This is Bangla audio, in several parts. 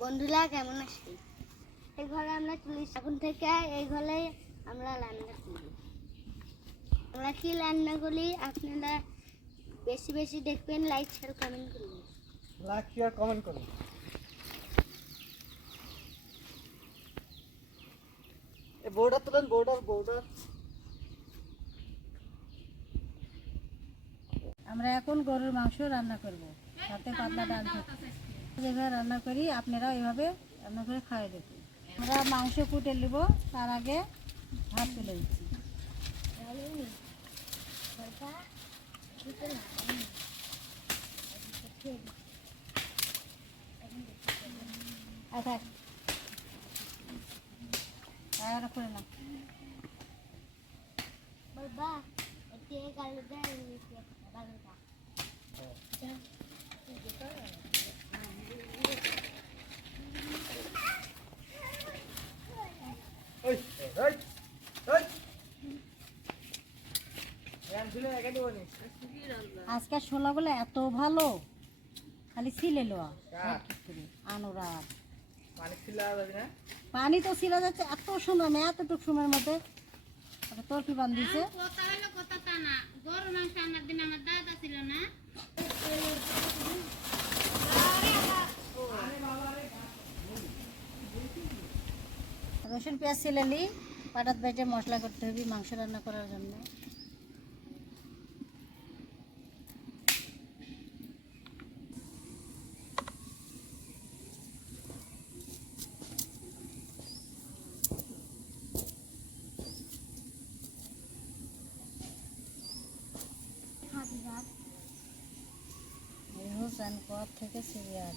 বন্ধুরা কেমন আছেন? এই ঘরে আমরা চুলি এখন থেকে এই ঘরে আমরা রান্না করি। আমরা কি রান্না করি আপনারা বেশি বেশি দেখবেন, লাইক শেয়ার কমেন্ট করবেন। লাইক শেয়ার কমেন্ট করুন। এই বউটা তুলেন, বউটার আমরা এখন গরুর মাংস রান্না করব, সাথে পাতলা ডাল থাকবে। যেভাবে রান্না করি আপনারা এইভাবে রান্না করে খাওয়াই দেবেন। আমরা মাংস কুটে নেব, তার আগে ভাত তুলে দিচ্ছি। করে না বাবা এতে গালুদা নিচে গালুদা ওই ওই ওই ইয়ান ছিল একা দিবনি। আজকে ছোলাগুলো এত ভালো, খালি ছিলে লোয়া আনোরার পানি ছিলা যাবে না, পানি তো ছিলা যাচ্ছে এত সময় না, এতটুকু সময়ের মধ্যে তোর কি বান দিছে। রসুন পেঁয়াজ ছিলালি পাটাত বেটে মশলা করতে হবে মাংস রান্না করার জন্য। পর থেকে সিরিয়াল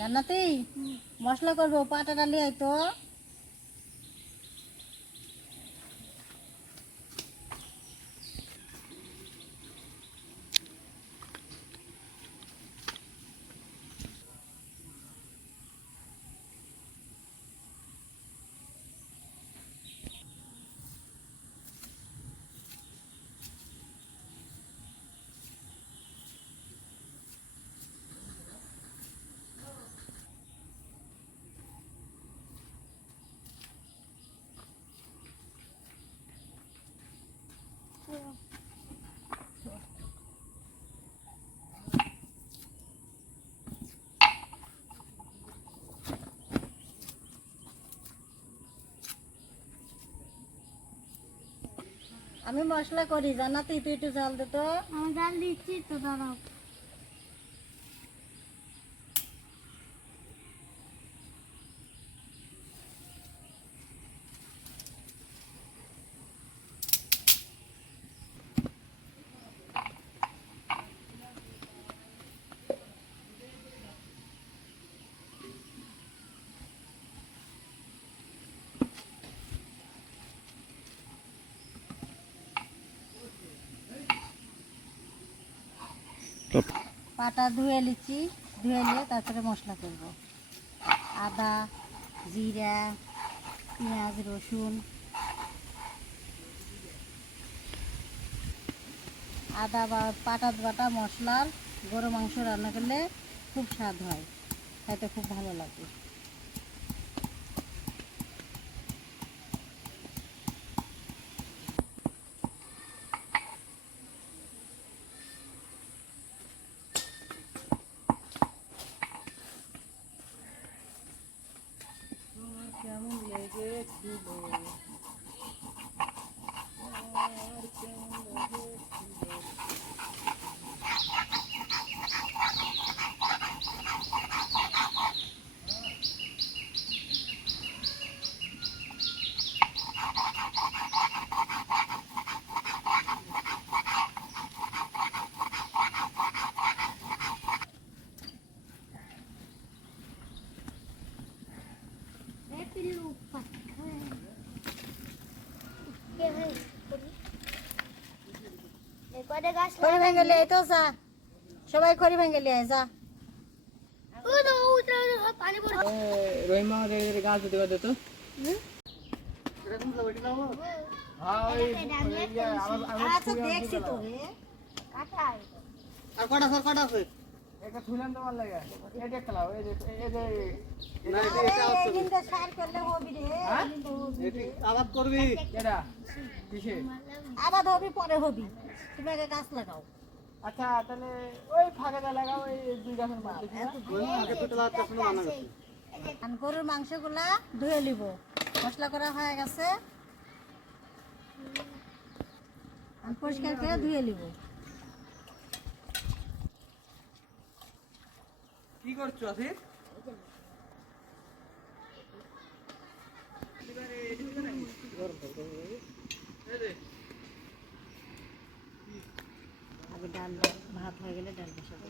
রান্নাতেই মশলা করবো, পাটা ডালি হয়তো আমি মশলা করি। জানাতে তুই একটু জাল দে তো। আমি জাল দিচ্ছি তো, দাঁড়াও। পাটা ধুয়ে নিচ্ছি, ধুয়ে নিয়ে তারপরে মশলা করব। আদা, জিরা, পেঁয়াজ, রসুন, আদা বা পাটা বাটা মশলার গরু মাংস রান্না করলে খুব স্বাদ হয়, খাইতে খুব ভালো লাগে। কেমন লেগেছিল ওটা গাছ খড়ি ভেঙে লিয়ে তো যা, সবাই খড়ি ভেঙে লিয়ে যা। পানি পড়ে রহিমা গাছ দিতে পারতো তো আচ্ছা দেখছি তো রে। কাটাই আর কটা স্যার কটা আছে এটা ছুলাম তোমার লাগে এটা খেলাও এই যে না এটা এটা আরে, এই দিনটা সার করলে হবি রে, হ্যাঁ? এই দিনটা হবি। এটি আবাদ করবি এটা কিসে আবার হবি পরে হবি, তুমি আগে গাছ লাগাও। আচ্ছা তাহলে ওই ফাঁকাটা লাগাও এই দুই গাছের মধ্যে আগে তো লাগাতে শুনো বানা গেছে আর গরুর মাংসগুলা ধুয়ে নিব, মশলা করা হয়ে গেছে, আর পরিষ্কার করে ধুয়ে নিব। কি করছো আসিফ আগে ডাল ভাত হয়ে গেলে ডাল বসাবো।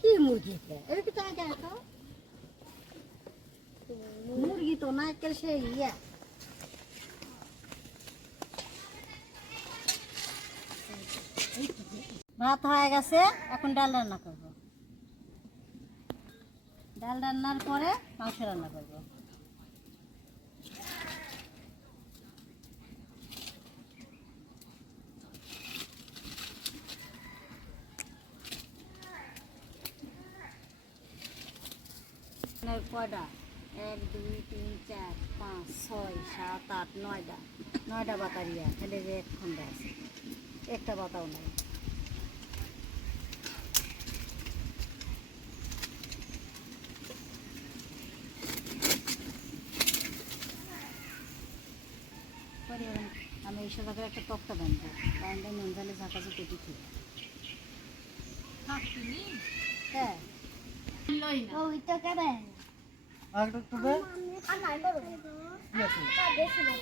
কি মুরগি মুরগি তো না একের সে ইয়া। ভাত হয়ে গেছে, এখন ডাল রান্না করব। ডাল রান্নার পরে মাংস রান্না করব। কয়টা 1 2 3 4 5 6 7 8 9টা বাতারিয়া, খালি যে এক খন্ড আছে, একটা বাতাও নাই। আমি এই সাথে একটা টকটা বানবো, বানলে নুন ঝালে ঝাঁকা ঝুঁকে দিচ্ছি। হ্যাঁ ওইটা কেবে আর একটু টুবে আর নাই বড় কি আছে বেশি না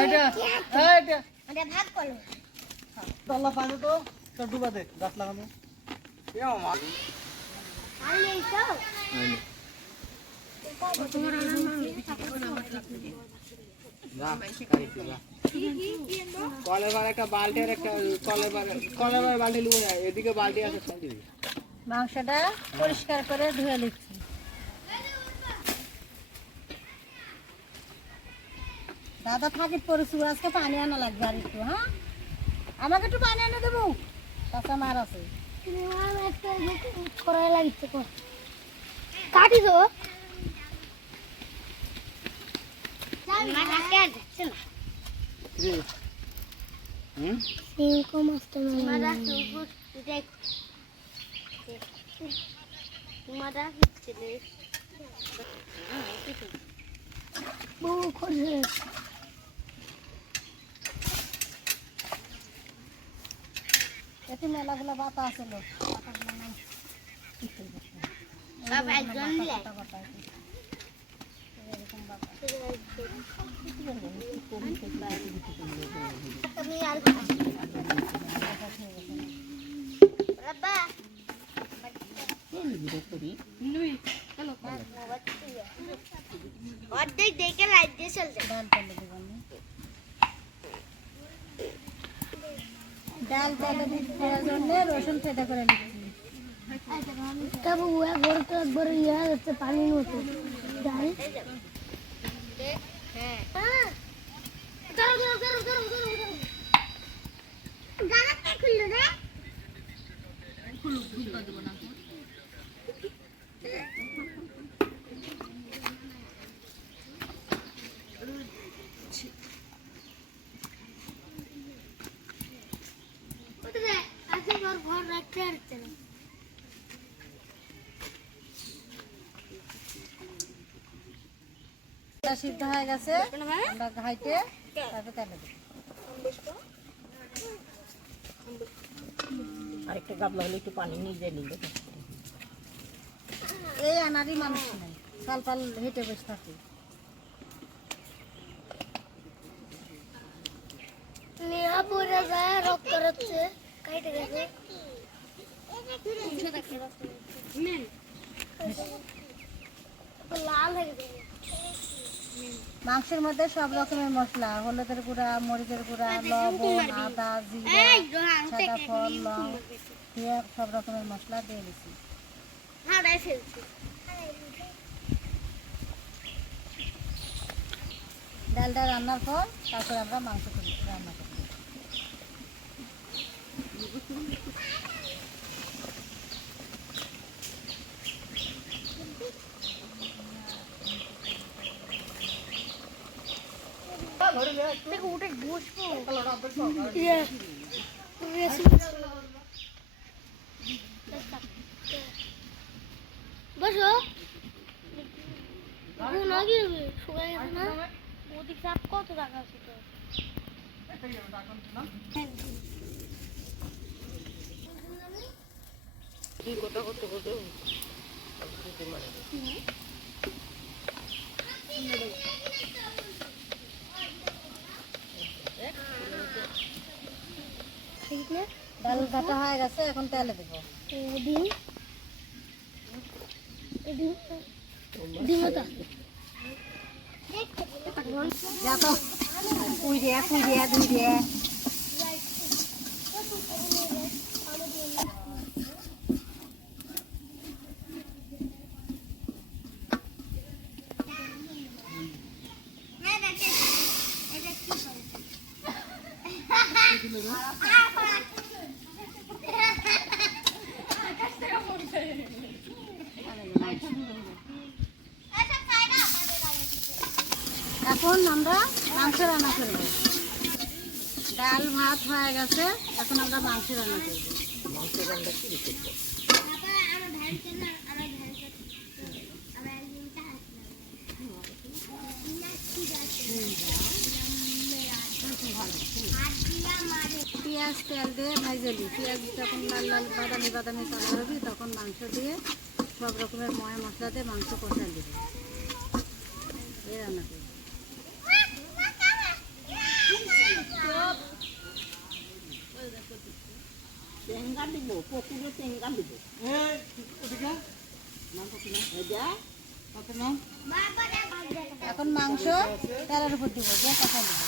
এইটা এইটা এটা ভাগ করো তল্লা পানি তো তো ডুবা দে গাছ লাগানো এও মা আর এই তো কলেবার একটা বালতি আর একটা কলেবার বালতি লুয়ে যায় এদিকে বালতি আছে সব দিবি মাংসটা পরিষ্কার করে ধুয়ে নিচ্ছি। দাদা থাকিত পড়েছি, আজকে পানি আনা লাগবে আর একটু। হ্যাঁ, আমাকে একটু পানি এনে দেবো, কাঁচা মার আছে। একটা করা লাগছে কাটি তো এতে মেলাগুলো বাতা আছে, অর্ধেক দেখে লাইট দিয়ে চলছে ডাল তেলে দেওয়ার জন্য রসুন থেঁতে করে নিচ্ছি। তবে বড় তো একবার ইয়ে হচ্ছে পানির মতো ডাল এটা সিদ্ধ হয়ে গেছে, আমরা ঘাইতে তারপরে তেলে দেবো। আরেকটা গাবলা হলে একটু পানি নিজে নিলে এই আনারই মানুষ নাই, পাল পাল হেঁটে বসে থাকি। নেহা পড়ে যায়, রক্ত রচ্ছে, কাইটে গেছে। লাল হয়ে গেছে। মাংসের মধ্যে সব রকমের মশলা, হলুদের গুঁড়া, মরিচের গুঁড়া, লবণ, আদা, জিরা, সাদা ফল, লং দিয়ে সব রকমের মশলা দিয়ে দিচ্ছি। হাড়াই ফেলছি। ডালটা রান্নার পর তারপর আমরা মাংস রান্না করব। দেখো উঠে বসবো। বসো। না কি হবে? শুকাই গেছে না? ওদিক সাপ কত টাকা আছে তো? ঠিক না? ডাল ঘাটা হয়ে গেছে, এখন তেলে দেবো। ডিম ডিম ডিম তো যা তো কুই দিয়ে দুই দিয়ে এখন আমরা মাংস রান্না করব। ডাল ভাত হয়ে গেছে, এখন আমরা মাংস রান্না করব। পেঁয়াজ তেল দিয়ে ভাজলি, পেঁয়াজ যখন লাল লাল বাদামি বাদামি কালার হবে তখন মাংস দিয়ে সব রকমের ময় মশলা দিয়ে মাংস কষা দেবে, এই রান্না করব। টেঙ্গা দিব, পুকুরে টেঙ্গা দিব। এখন মাংস তেলের উপর দিব, দিয়ে কষা দিব।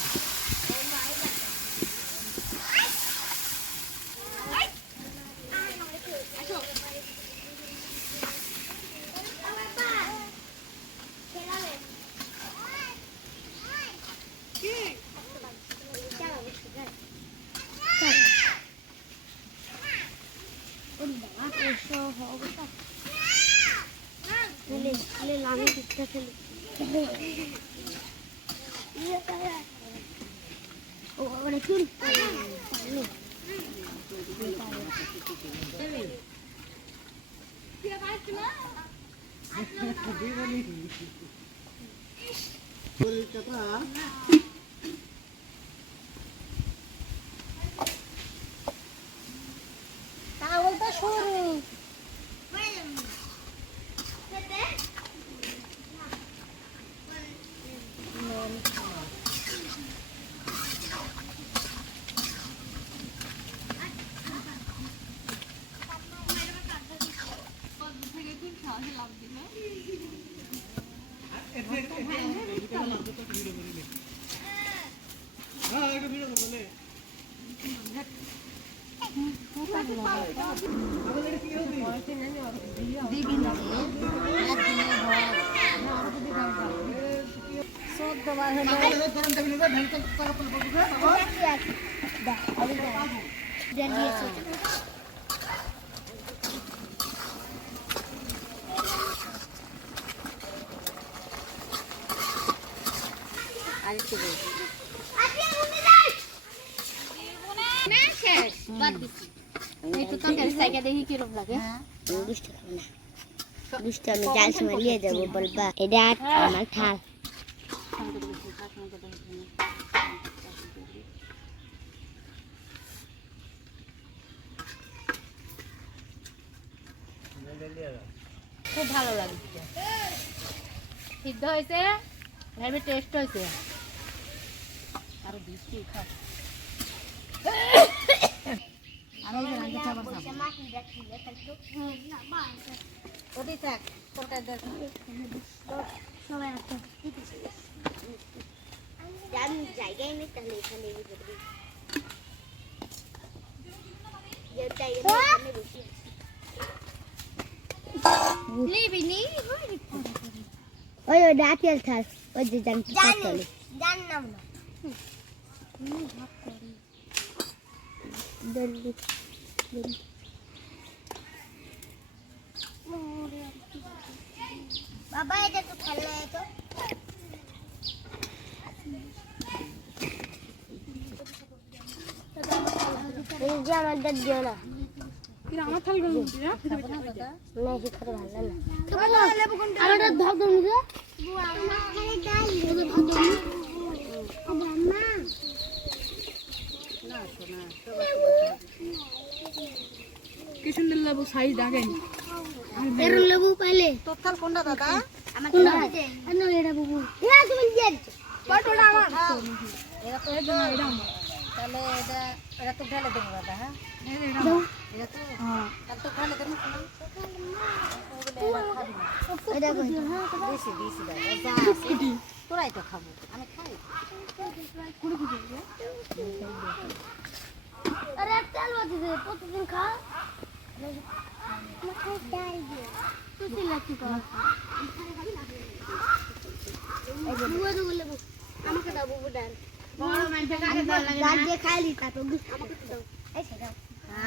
আমি পিঠা খেলি ওরে চুল তাহলে তো শুরু দুষ্ট আমি জাল সময় নিয়ে যাবো বলবা এটা আমার খাল খুব ভালো লাগছে, সিদ্ধ হয়েছে, হেভি টেস্ট হয়েছে। আরো বৃষ্টি খাও। আরো রান্না খাবার ওদিক থাক, তরকারি দেখ। সবাই একটা আমি জায়গায় নেই, তাহলে এখানে ওই ওই ডাকিয়াল থাক, ওই যে জানলাম না বাবা, এটা তো খেলনা তো আমাদের দিও না, আমার থালগুলো না সে খাতে ভালো না। আমাদের ধর তুমি কি সুন্দর লেবু সাইজ দেখেন। এরুল লেবু পাইলে তোর থাল কোনটা দাদা? কোনটা এটা বাবু এটা তুমি দিয়ে দিচ্ছ পটোটা আমার এটা তো তাহলে এটা তো ঢেলে দেবো দাদা। হ্যাঁ এটা তো তাহলে তো ঢেলে দেবো না। এটা দিছি দিছি দাদা, তোরাই তো খাবো, আমি খাই। আরে তেল বাজি দে, প্রতিদিন খা তুই লাগছি তো আমাকে দাও বুবু ডাল দিয়ে খাইলি, তারপর আমাকে দাও।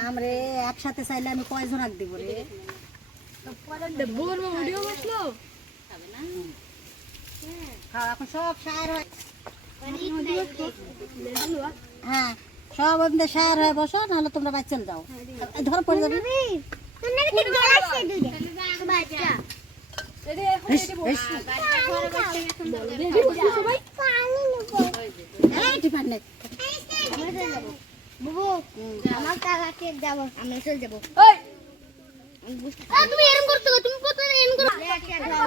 আমরে একসাথে চাইলে আমি কয়জন রাখ দিব রে? খাও, এখন সব সার হয়। হ্যাঁ, সব আমাদের সার হয়ে বসো, নাহলে তোমরা বাচ্চা যাও। ধর পড়ে যাবে। আমার টাকা কেক যাবো, আমি চলে যাবো। তুমি এরকম করতে তুমি প্রথমে এরকম করো।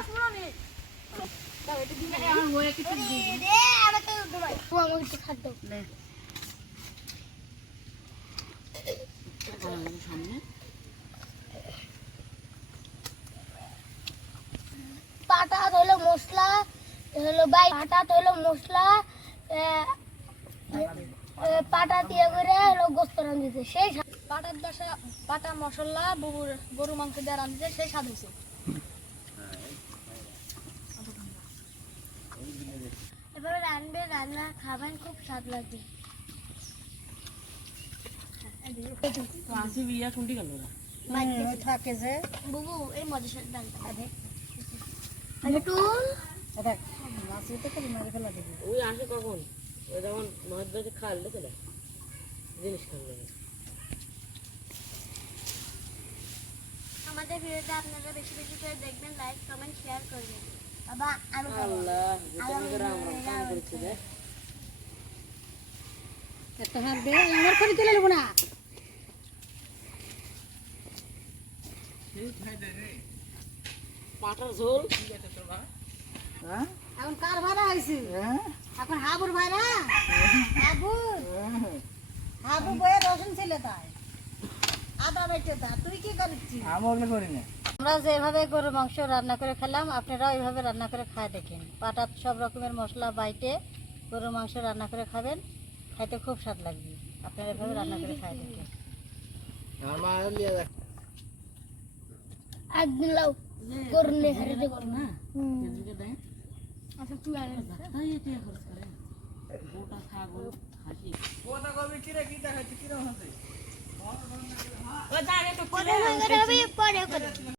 পাটা হলো মশলা, হলো বাই পাটা হলো মশলা, পাটা দিয়ে করে হলো গোস্ত রান্ধিছে, সেই পাটার দশা পাটা মশলা গরু মাংস দিয়ে রান্ধিছে, সেই স্বাদ হয়েছে। এভাবে রান্না খাবেন, খুব স্বাদ লাগবে। থাকে যে বুবু এই মজার সাথে ডালটা খাবে। ওই আসে কখন? ওই যখন মহাদেব খাল দেখে জিনিস খাল। আমাদের ভিডিওটা আপনারা বেশি বেশি করে দেখবেন, লাইক কমেন্ট শেয়ার করবেন। বাবা আমি একটা হাত দে, আমার করে তুলে নেবো না। পাটার ঝোল এখন কার ভাড়া হয়েছে? এখন হাবুর ভাড়া। হাবু বয়ে রসুন ছিল, তাই আদা বেটে তা। তুই কি করছিস? আমরা যেভাবে গরু মাংস রান্না করে খেলাম, আপনারাও এইভাবে রান্না করে খায় দেখেন। পাটাত সব রকমের মশলা বাইটে গরু মাংস রান্না করে খাবেন, খাইতে খুব স্বাদ লাগবে। আপনারা এভাবে রান্না করে খায় দেখেন। একদিন লাও করলে হারে দে করব না। আচ্ছা তুই আরে পরে করে